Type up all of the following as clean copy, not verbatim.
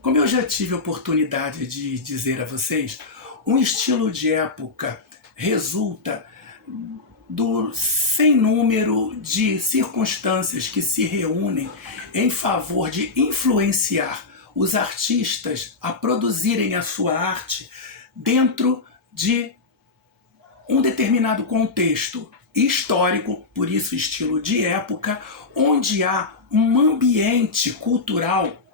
Como eu já tive a oportunidade de dizer a vocês, um estilo de época resulta do sem número de circunstâncias que se reúnem em favor de influenciar os artistas a produzirem a sua arte dentro de um determinado contexto histórico, por isso estilo de época, onde há um ambiente cultural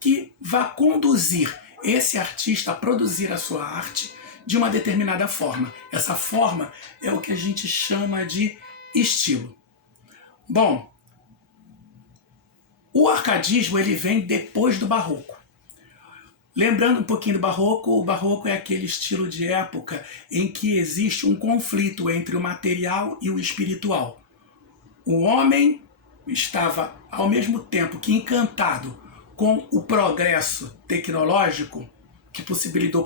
que vá conduzir esse artista a produzir a sua arte de uma determinada forma. Essa forma é o que a gente chama de estilo. Bom, o arcadismo ele vem depois do barroco. Lembrando um pouquinho do barroco, o barroco é aquele estilo de época em que existe um conflito entre o material e o espiritual. O homem estava, ao mesmo tempo que encantado com o progresso tecnológico, que possibilitou,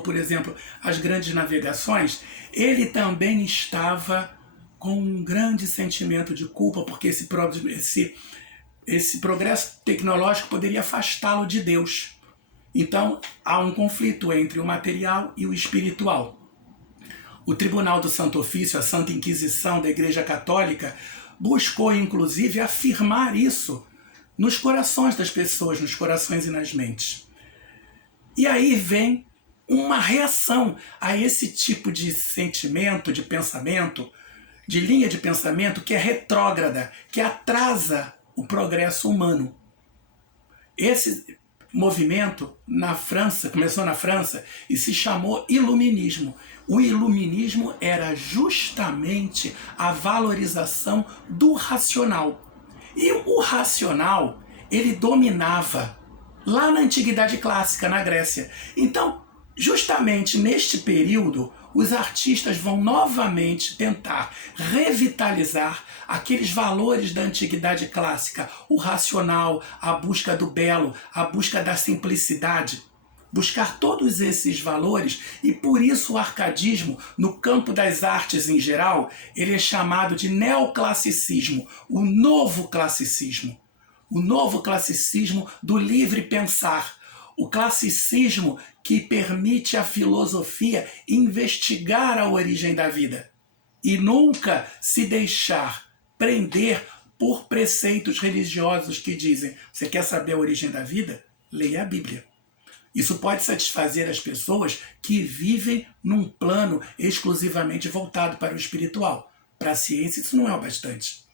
por exemplo, as grandes navegações, ele também estava com um grande sentimento de culpa, porque esse progresso tecnológico poderia afastá-lo de Deus. Então, há um conflito entre o material e o espiritual. O Tribunal do Santo Ofício, a Santa Inquisição da Igreja Católica, buscou, inclusive, afirmar isso nos corações das pessoas, nos corações e nas mentes. E aí vem uma reação a esse tipo de sentimento, de pensamento, de linha de pensamento que é retrógrada, que atrasa o progresso humano. Esse movimento na França, começou na França e se chamou Iluminismo. O Iluminismo era justamente a valorização do racional. E o racional, ele dominava lá na Antiguidade Clássica, na Grécia. Então, justamente neste período, os artistas vão novamente tentar revitalizar aqueles valores da Antiguidade Clássica, o racional, a busca do belo, a busca da simplicidade. Buscar todos esses valores, e por isso o arcadismo, no campo das artes em geral, ele é chamado de neoclassicismo, o novo classicismo. O novo classicismo do livre pensar. O classicismo que permite à filosofia investigar a origem da vida e nunca se deixar prender por preceitos religiosos que dizem: você quer saber a origem da vida? Leia a Bíblia. Isso pode satisfazer as pessoas que vivem num plano exclusivamente voltado para o espiritual. Para a ciência isso não é o bastante.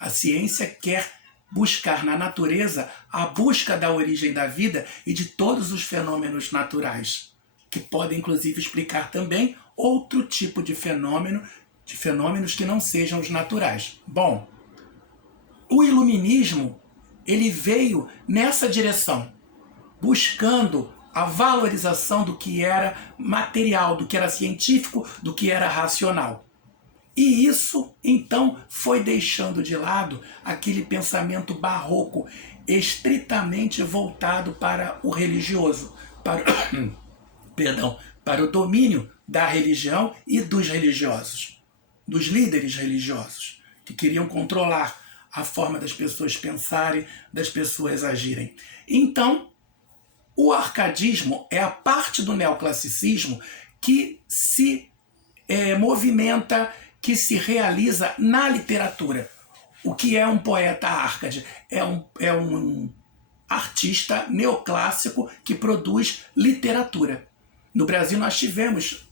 A ciência quer buscar na natureza a busca da origem da vida e de todos os fenômenos naturais, que podem inclusive explicar também outro tipo de fenômenos que não sejam os naturais. Bom, o iluminismo ele veio nessa direção, buscando a valorização do que era material, do que era científico, do que era racional. E isso, então, foi deixando de lado aquele pensamento barroco, estritamente voltado para o religioso, para o domínio da religião e dos religiosos, dos líderes religiosos, que queriam controlar a forma das pessoas pensarem, das pessoas agirem. Então, o arcadismo é a parte do neoclassicismo que se movimenta, que se realiza na literatura. O que é um poeta árcade? É um artista neoclássico que produz literatura. No Brasil nós tivemos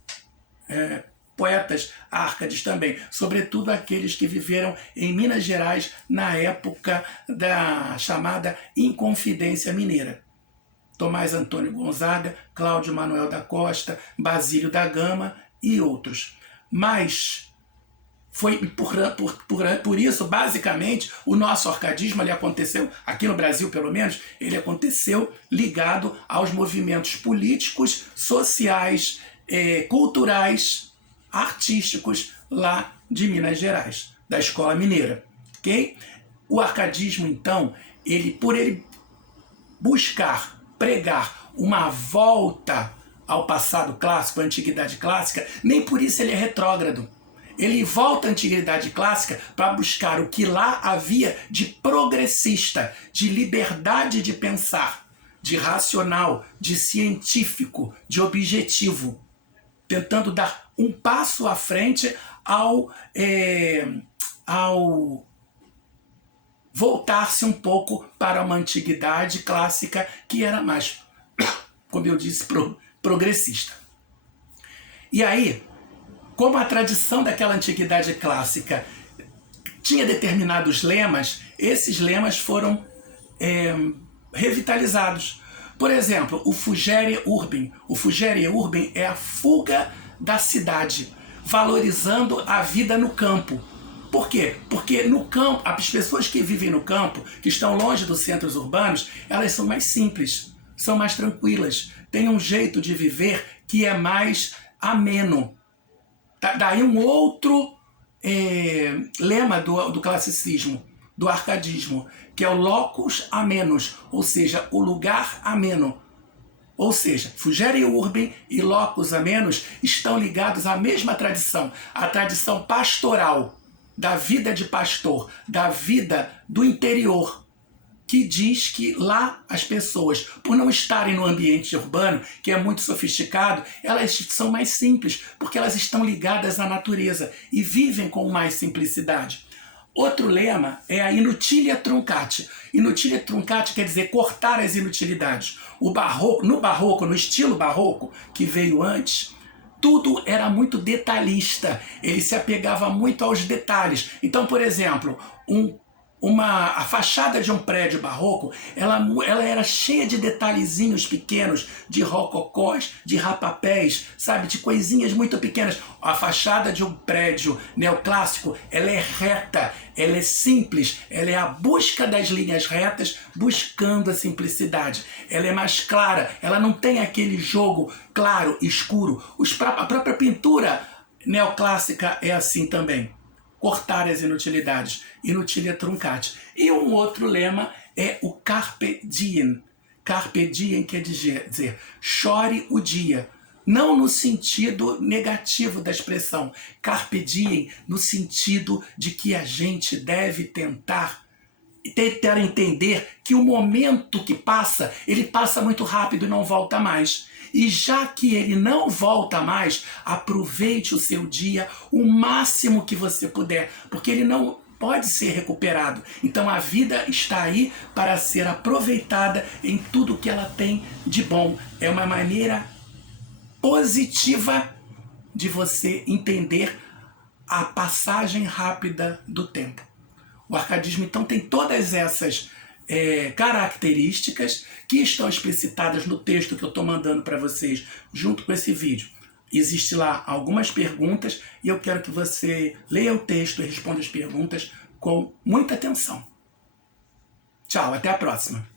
poetas árcades também, sobretudo aqueles que viveram em Minas Gerais na época da chamada Inconfidência Mineira. Tomás Antônio Gonzaga, Cláudio Manuel da Costa, Basílio da Gama e outros. Mas foi por isso, basicamente, o nosso arcadismo ele aconteceu, aqui no Brasil pelo menos, ele aconteceu ligado aos movimentos políticos, sociais, culturais, artísticos lá de Minas Gerais, da Escola Mineira. Okay? O arcadismo, então, por ele buscar, pregar uma volta ao passado clássico, à antiguidade clássica, nem por isso ele é retrógrado. Ele volta à antiguidade clássica para buscar o que lá havia de progressista, de liberdade de pensar, de racional, de científico, de objetivo, tentando dar um passo à frente ao voltar-se um pouco para uma antiguidade clássica que era mais, como eu disse, progressista. E aí, como a tradição daquela antiguidade clássica tinha determinados lemas, esses lemas foram revitalizados. Por exemplo, o Fugere Urbem. O Fugere Urbem é a fuga da cidade, valorizando a vida no campo. Por quê? Porque no campo, as pessoas que vivem no campo, que estão longe dos centros urbanos, elas são mais simples, são mais tranquilas, têm um jeito de viver que é mais ameno. Daí um outro lema do classicismo, do arcadismo, que é o locus amenus, ou seja, o lugar ameno. Ou seja, Fugere Urbem e locus amenus estão ligados à mesma tradição, a tradição pastoral, da vida de pastor, da vida do interior, que diz que lá as pessoas, por não estarem no ambiente urbano, que é muito sofisticado, elas são mais simples, porque elas estão ligadas à natureza e vivem com mais simplicidade. Outro lema é a inutilia truncati. Inutilia truncati quer dizer cortar as inutilidades. No barroco, no estilo barroco, que veio antes, tudo era muito detalhista, ele se apegava muito aos detalhes. Então, por exemplo, a fachada de um prédio barroco, ela era cheia de detalhezinhos pequenos, de rococós, de rapapés, sabe, de coisinhas muito pequenas. A fachada de um prédio neoclássico, ela é reta, ela é simples, ela é a busca das linhas retas, buscando a simplicidade. Ela é mais clara, ela não tem aquele jogo claro, escuro. A própria pintura neoclássica é assim também. Cortar as inutilidades, inutilia truncati. E um outro lema é o carpe diem. Carpe diem quer dizer chore o dia. Não no sentido negativo da expressão. Carpe diem no sentido de que a gente deve tentar entender que o momento que passa, ele passa muito rápido e não volta mais. E já que ele não volta mais, aproveite o seu dia o máximo que você puder, porque ele não pode ser recuperado. Então a vida está aí para ser aproveitada em tudo que ela tem de bom. É uma maneira positiva de você entender a passagem rápida do tempo. O arcadismo, então, tem todas essas características que estão explicitadas no texto que eu estou mandando para vocês junto com esse vídeo. Existe lá algumas perguntas e eu quero que você leia o texto e responda as perguntas com muita atenção. Tchau, até a próxima.